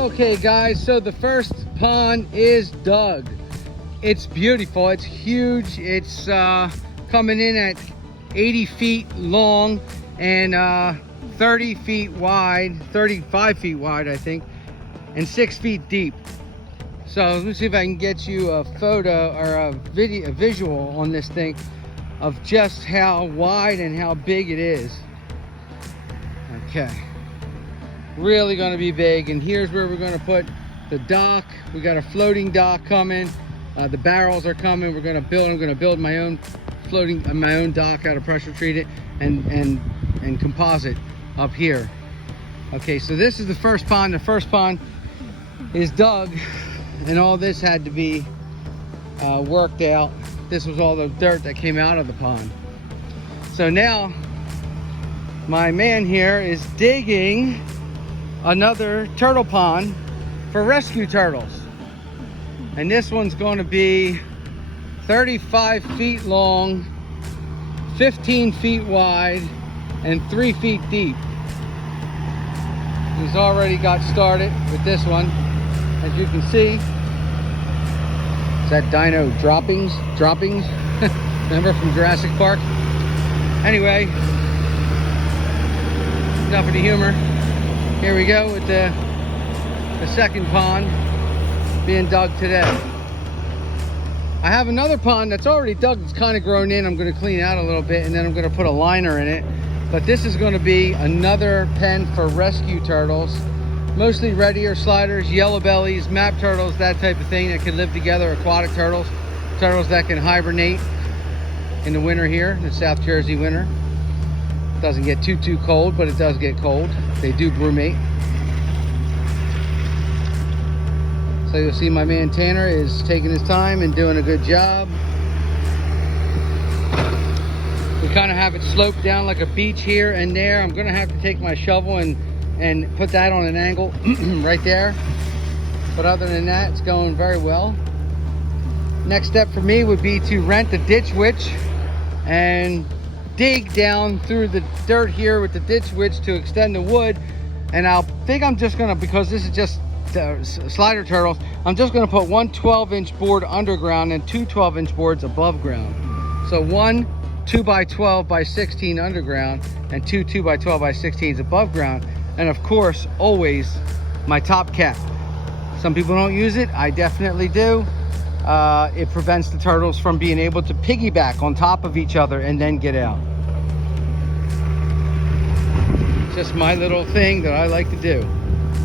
Okay guys, so the first pond is dug. It's beautiful, it's huge. It's coming in at 80 feet long and 30 feet wide, 35 feet wide I think, and 6 feet deep. So let me see if I can get you a photo or a visual on this thing of just how wide and how big it is. Okay, really going to be big. And here's where we're going to put the dock. We got a floating dock coming. The barrels are coming. We're going to build. I'm going to build my own my own dock out of pressure treated and composite up here. Okay, so this is the first pond. The first pond is dug, and all this had to be worked out. This was all the dirt that came out of the pond. So now my man here is digging another turtle pond for rescue turtles. And this one's going to be 35 feet long, 15 feet wide, and 3 feet deep. He's already got started with this one. As you can see, is that dino droppings? Remember from Jurassic Park? Anyway, enough of the humor. Here we go with the second pond being dug today. I have another pond that's already dug. It's kind of grown in. I'm going to clean it out a little bit, and then I'm going to put a liner in it. But this is going to be another pen for rescue turtles, mostly red ear sliders, yellow bellies, map turtles, that type of thing that can live together, aquatic turtles, turtles that can hibernate in the winter here, the South Jersey winter. It doesn't get too cold, but it does get cold. They do brumate. So you'll see my man Tanner is taking his time and doing a good job. We kind of have it sloped down like a beach here and there. I'm gonna have to take my shovel and put that on an angle right there. But other than that, it's going very well. Next step for me would be to rent a ditch witch and dig down through the dirt here with the ditch witch to extend the wood. And I'm just gonna, because this is just slider turtles, I'm just gonna put one 12-inch board underground and two 12-inch boards above ground. So one 2x12 by 16 underground and two 2x12 by 16s above ground. And of course, always my top cap. Some people don't use it, I definitely do. It prevents the turtles from being able to piggyback on top of each other and then get out. Just my little thing that I like to do.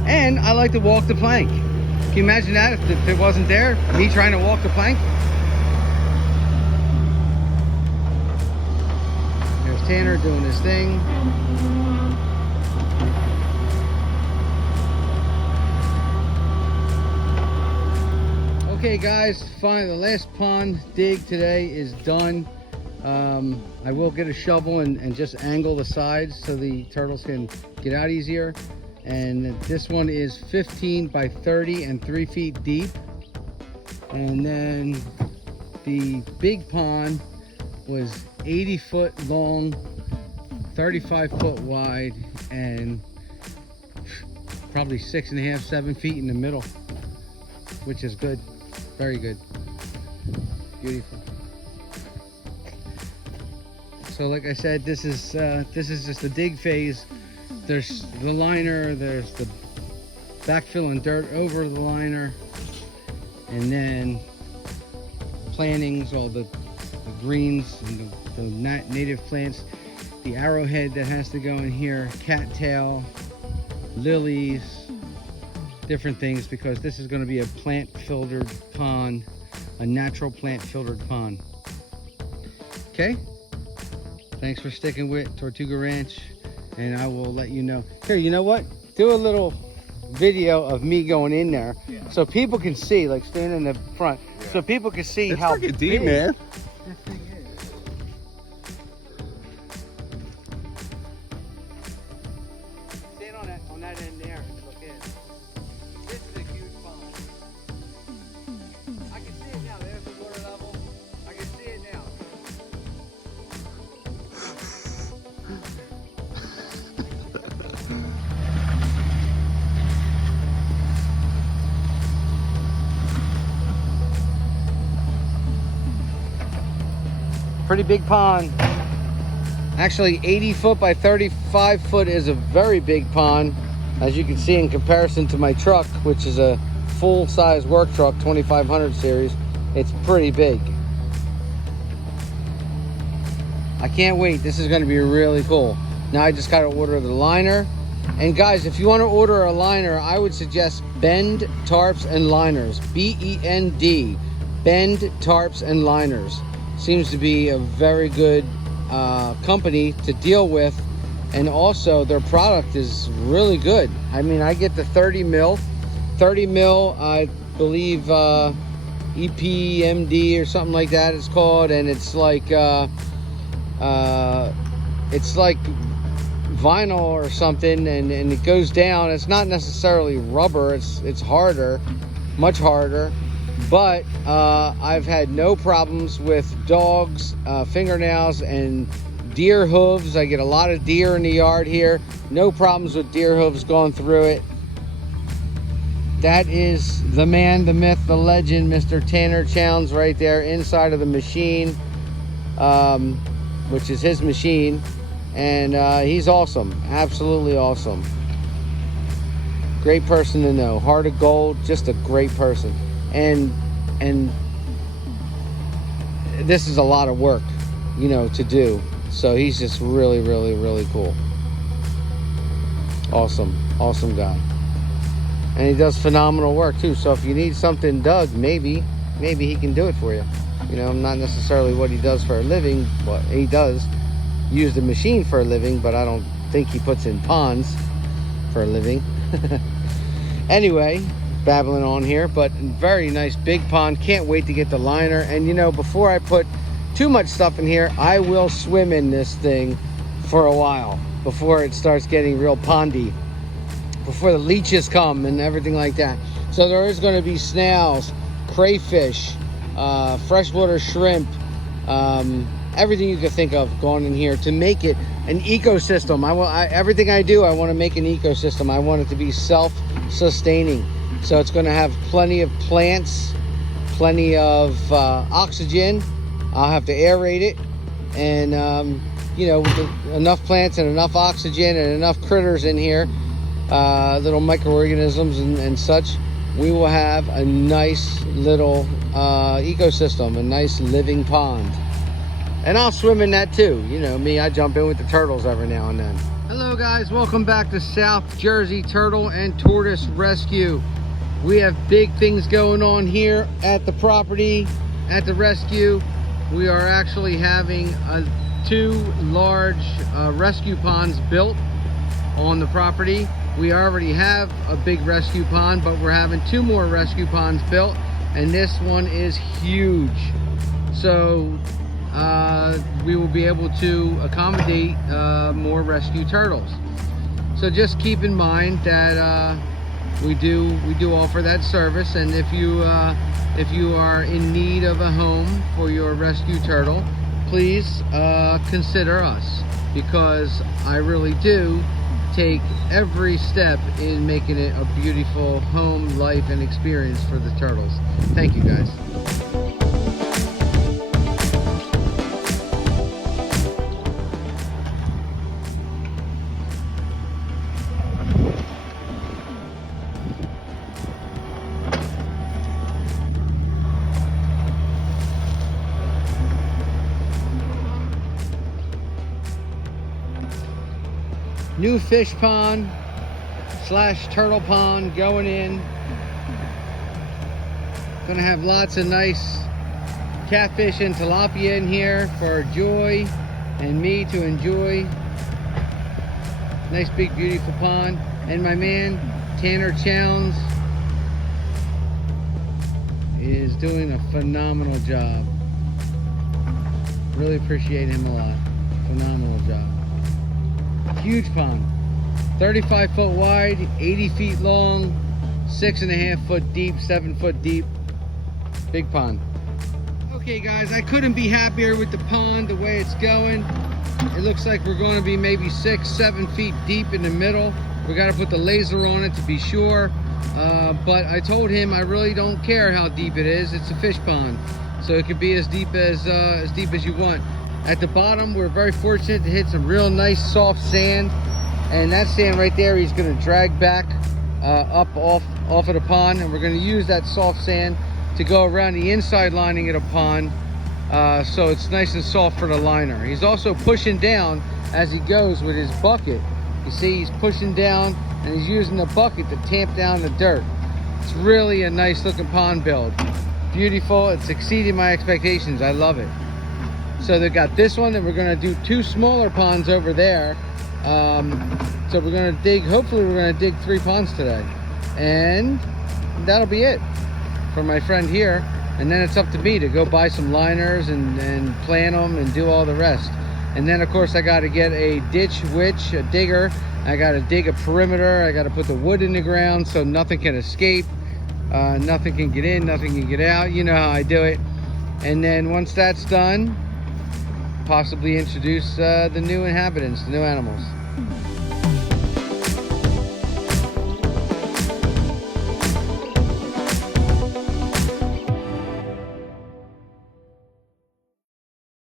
And I like to walk the plank. Can you imagine that if it wasn't there? Me trying to walk the plank? There's Tanner doing his thing. Okay guys, finally the last pond dig today is done. I will get a shovel and just angle the sides so the turtles can get out easier. And this one is 15 by 30 and 3 feet deep. And then the big pond was 80 foot long, 35 foot wide, and probably 6.5, 7 feet in the middle, which is good, very good, beautiful. So like I said, this is just the dig phase. There's the liner, there's the backfilling dirt over the liner, and then plantings, all the greens and the native plants, the arrowhead that has to go in here, cattail, lilies, different things, because this is going to be a plant filtered pond, a natural plant filtered pond. Okay, thanks for sticking with Tortuga Ranch, and I will let you know. Here, you know what? Do a little video of me going in there, so people can see, like stand in the front, so people can see it's how deep, big man. This thing is. Stand on that end there and look in. This is a huge pond. I can see it now. There's the water level. I can see it now. Pretty big pond. Actually, 80 foot by 35 foot is a very big pond. As you can see, in comparison to my truck, which is a full-size work truck, 2500 series, it's pretty big. I can't wait. This is going to be really cool. Now I just got to order the liner. And guys, if you want to order a liner, I would suggest Bend Tarps and Liners. B-E-N-D. Bend Tarps and Liners. Seems to be a very good company to deal with. And also their product is really good. I mean, I get the 30 mil. 30 mil, I believe EPMD or something like that it's called. And it's like vinyl or something, and it goes down. It's not necessarily rubber, it's harder, much harder, but I've had no problems with dogs, fingernails, and deer hooves. I get a lot of deer in the yard here. No problems with deer hooves going through it. That is the man, the myth, the legend, Mr. Tanner Chowns right there inside of the machine, which is his machine. And he's awesome, absolutely awesome. Great person to know, heart of gold, just a great person. And this is a lot of work, you know, to do. So he's just really, really, really cool. Awesome, awesome guy. And he does phenomenal work too. So if you need something dug, maybe he can do it for you. You know, not necessarily what he does for a living, but he does use the machine for a living, but I don't think he puts in ponds for a living. Anyway, babbling on here, but very nice big pond. Can't wait to get the liner. And you know, before I put too much stuff in here, I will swim in this thing for a while before it starts getting real pondy, before the leeches come and everything like that. So there is going to be snails, crayfish, freshwater shrimp, everything you can think of going in here to make it an ecosystem. Everything I do, I want to make an ecosystem. I want it to be self-sustaining. So it's going to have plenty of plants, plenty of oxygen. I'll have to aerate it, and you know, with enough plants and enough oxygen and enough critters in here, little microorganisms and such, we will have a nice little ecosystem, a nice living pond. And I'll swim in that too. You know me, I jump in with the turtles every now and then. Hello guys, welcome back to South Jersey Turtle and Tortoise Rescue. We have big things going on here at the property, at the rescue. We are actually having 2 large rescue ponds built on the property. We already have a big rescue pond, but we're having 2 more rescue ponds built, and this one is huge. So we will be able to accommodate more rescue turtles. So just keep in mind that we do offer that service, and if you are in need of a home for your rescue turtle, please consider us, because I really do take every step in making it a beautiful home, life, and experience for the turtles. Thank you guys. New fish pond / turtle pond going in. Gonna have lots of nice catfish and tilapia in here for Joy and me to enjoy. Nice big beautiful pond. And my man Tanner Chowns is doing a phenomenal job. Really appreciate him a lot. Phenomenal job. Huge pond, 35 foot wide, 80 feet long, 6.5 foot deep, 7 foot deep. Big pond. Okay guys, I couldn't be happier with the pond, the way it's going. It looks like we're going to be maybe 6-7 feet deep in the middle. We got to put the laser on it to be sure, but I told him I really don't care how deep it is. It's a fish pond. so it could be as deep as you want. At the bottom, we're very fortunate to hit some real nice soft sand, and that sand right there he's going to drag back up off of the pond, and we're going to use that soft sand to go around the inside lining of the pond, so it's nice and soft for the liner. He's also pushing down as he goes with his bucket. You see, he's pushing down and he's using the bucket to tamp down the dirt. It's really a nice looking pond build. Beautiful. It's exceeding my expectations. I love it. So they've got this one, and we're going to do 2 smaller ponds over there. So we're going to dig, hopefully we're going to dig 3 ponds today. And that'll be it for my friend here. And then it's up to me to go buy some liners and plant them and do all the rest. And then of course I got to get a ditch witch, a digger. I got to dig a perimeter. I got to put the wood in the ground so nothing can escape. Nothing can get in, nothing can get out. You know how I do it. And then once that's done, possibly introduce the new inhabitants, the new animals.